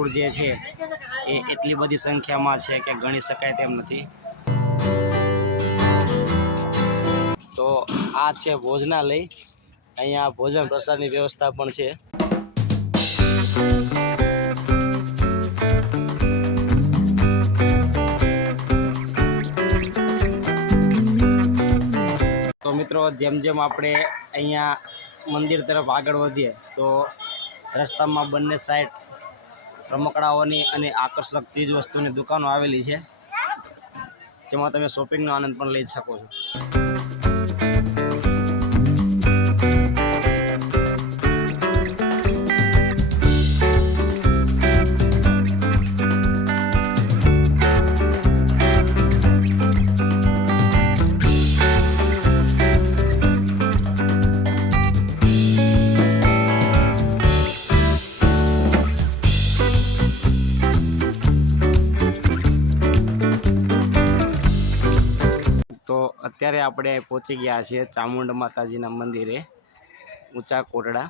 ત્રિશૂળ જે છે એ એટલી બધી સંખ્યામાં છે કે ગણી શકાય તેમ નથી। તો આ છે ભોજનાલય, અહીંયા ભોજન પ્રસાદની વ્યવસ્થા પણ છે। તો મિત્રો જેમ જેમ આપણે અહીંયા મંદિર તરફ આગળ વધીએ તો રસ્તામાં બંને સાઈડ રમકડાઓની અને આકર્ષક ચીજ વસ્તુની દુકાનો આવેલી છે, જેમાં તમે શોપિંગનો આનંદ પણ લઈ શકો છો। તો અત્યારે આપણે પહોંચી ગયા છીએ ચામુંડ માતાજીના મંદિરે, ઊંચા કોટડા।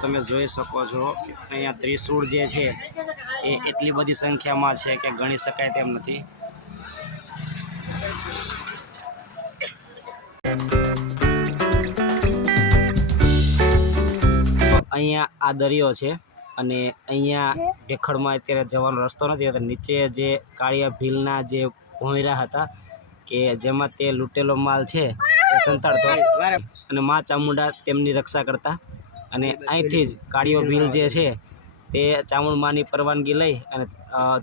તમે જોઈ શકો છો અહીંયા ત્રિશૂળ જે છે એ એટલી બધી સંખ્યામાં છે કે ગણી શકાય તેમ નથી। અહીંયા આ દરિયો છે અને અહીંયા ભેખડમાં અત્યારે જવાનો રસ્તો નથી, નીચે જે કાળિયા ભીલના જે ભોંયરા હતા કે જેમાં તે લૂંટેલો માલ છે એ સંતાડતો અને મા ચામુંડા તેમની રક્ષા કરતા, અને અહીંથી જ કાળિયો ભીલ જે છે તે ચામુંડમાની પરવાનગી લઈ અને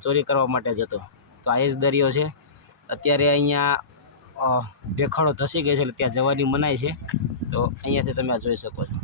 ચોરી કરવા માટે જતો। તો આ જ દરિયો છે। અત્યારે અહીંયા ભેખડો ધસી ગઈ છે એટલે ત્યાં જવાની મનાઈ છે, તો અહીંયાથી તમે આ જોઈ શકો છો।